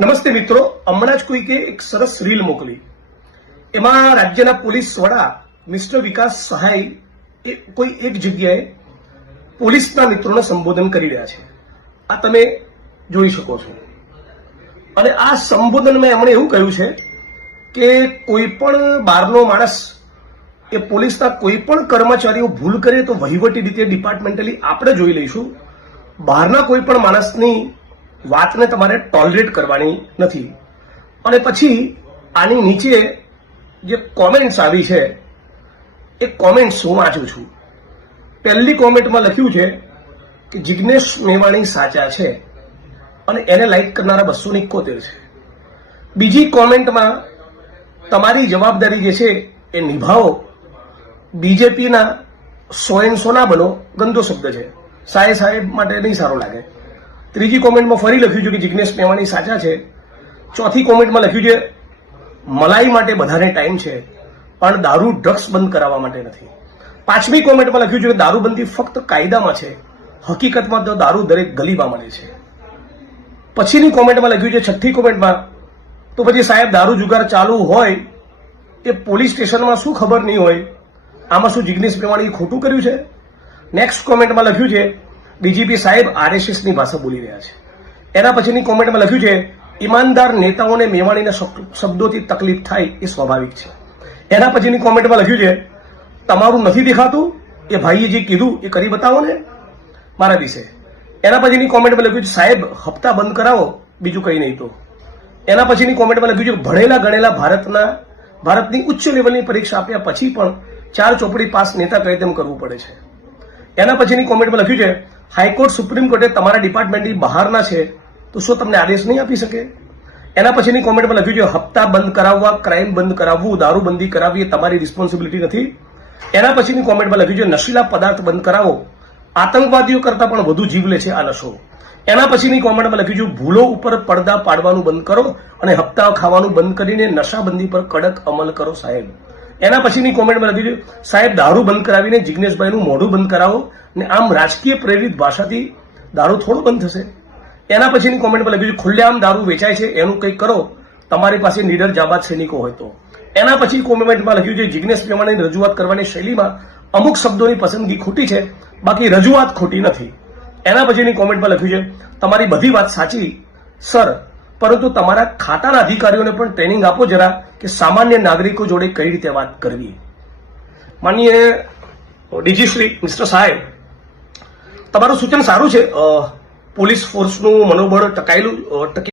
નમસ્તે મિત્રો, હમણાં જ કોઈકે એક સરસ રીલ મોકલી. એમાં રાજ્યના પોલીસ વડા મિસ્ટર વિકાસ સહાય એ કોઈ એક જગ્યાએ પોલીસના મિત્રોને સંબોધન કરી રહ્યા છે. આ તમે જોઈ શકો છો. અને આ સંબોધનમાં એમણે એવું કહ્યું છે કે કોઈ પણ બહારનો માણસ એ પોલીસના કોઈ પણ કર્મચારીઓ ભૂલ કરે તો વહીવટી રીતે ડિપાર્ટમેન્ટલી આપણે જોઈ લઈશું. બહારના કોઈ પણ માણસની વાતને તમારે ટોલરેટ કરવાની નથી. અને પછી આની નીચે જે કોમેન્ટ્સ આવી છે એ કોમેન્ટ્સ હું વાંચું છું. પહેલી કોમેન્ટમાં લખ્યું છે કે જિગ્નેશ મેવાણી સાચા છે અને એને લાઈક કરનારા 271 છે. બીજી કોમેન્ટમાં તમારી જવાબદારી જે છે એ નિભાવો, બીજેપીના 100 ના બનો, ગંદો શબ્દ છે, સાહેબ માટે નહીં સારો લાગે. ત્રીજી કોમેન્ટમાં ફરી લખ્યું છે કે જિગ્નેશ મેવાણી સાચા છે. ચોથી કોમેન્ટમાં લખ્યું છે મલાઈ માટે બધાને ટાઈમ છે પણ દારૂ ડ્રગ્સ બંધ કરાવવા માટે નથી. પાંચમી કોમેન્ટમાં લખ્યું છે કે દારૂબંધી ફક્ત કાયદામાં છે, હકીકતમાં તો દારૂ દરેક ગલીમાં મળે છે. પછીની કોમેન્ટમાં લખ્યું છે, છઠ્ઠી કોમેન્ટમાં, તો પછી સાહેબ દારૂ જુગાર ચાલુ હોય એ પોલીસ સ્ટેશનમાં શું ખબર નહીં હોય? આમાં શું જિગ્નેશ મેવાણીએ ખોટું કર્યું છે? નેક્સ્ટ કોમેન્ટમાં લખ્યું છે ડીજીપી સાહેબ આરએસએસની ભાષા બોલી રહ્યા છે. એના પછીની કોમેન્ટમાં લખ્યું છે ઈમાનદાર નેતાઓને મેવાણીના શબ્દોથી તકલીફ થાય એ સ્વાભાવિક છે. એના પછીની કોમેન્ટમાં લખ્યું છે તમારું નથી દેખાતું, એ ભાઈએ જે કીધું એ કરી બતાવો ને મારા વિશે. એના પછીની કોમેન્ટમાં લખ્યું છે સાહેબ હપ્તા બંધ કરાવો, બીજું કંઈ નહીં. તો એના પછીની કોમેન્ટમાં લખ્યું છે ભણેલા ગણેલા ભારતની ઉચ્ચ લેવલની પરીક્ષા આપ્યા પછી પણ 4 ચોપડી પાસ નેતા કહે તેમ કરવું પડે છે. એના પછીની કોમેન્ટમાં લખ્યું છે હાઈકોર્ટ સુપ્રીમ કોર્ટે તમારા ડિપાર્ટમેન્ટની બહારના છે તો શું તમને આદેશ નહીં આપી શકે? એના પછીની કોમેન્ટમાં લખ્યું છે હપ્તા બંધ કરાવવા, ક્રાઇમ બંધ કરાવવું, દારૂબંધી કરાવવી એ તમારી રિસ્પોન્સિબિલિટી નથી. એના પછીની કોમેન્ટમાં લખ્યું છે નશીલા પદાર્થ બંધ કરાવો, આતંકવાદીઓ કરતા પણ વધુ જીવ લે છે આ નશો. એના પછીની કોમેન્ટમાં લખ્યું છે ભૂલો ઉપર પડદા પાડવાનું બંધ કરો અને હપ્તા ખાવાનું બંધ કરીને નશાબંધી પર કડક અમલ કરો સાહેબ. એના પછીની કોમેન્ટમાં લખ્યું છે સાહેબ દારૂ બંધ કરાવીને જિગ્નેશભાઈનું મોઢું બંધ કરાવો ને આમ રાજકીય પ્રેરિત ભાષાથી દારૂ થોડો બંધ થશે. એના પછીની કોમેન્ટમાં લખ્યું છે ખુલ્લેઆમ દારૂ વેચાય છે એનું કંઈક કરો, તમારી પાસે નીડર જાબાદ સૈનિકો હોય તો. એના પછી કોમેન્ટમાં લખ્યું છે જિગ્નેશ મેવાણીની રજૂઆત કરવાની શૈલીમાં અમુક શબ્દોની પસંદગી ખોટી છે, બાકી રજૂઆત ખોટી નથી. એના પછીની કોમેન્ટમાં લખ્યું છે તમારી બધી વાત સાચી સર, પરંતુ તમારા ખાતાના અધિકારીઓને પણ ટ્રેનિંગ આપો જરા કે સામાન્ય નાગરિકો જોડે કઈ રીતે વાત કરવી. માનનીય ડીજી શ્રી મિસ્ટર સાહેબ, તમારું સૂચન સારું છે. પોલીસ ફોર્સનું મનોબળ ટકી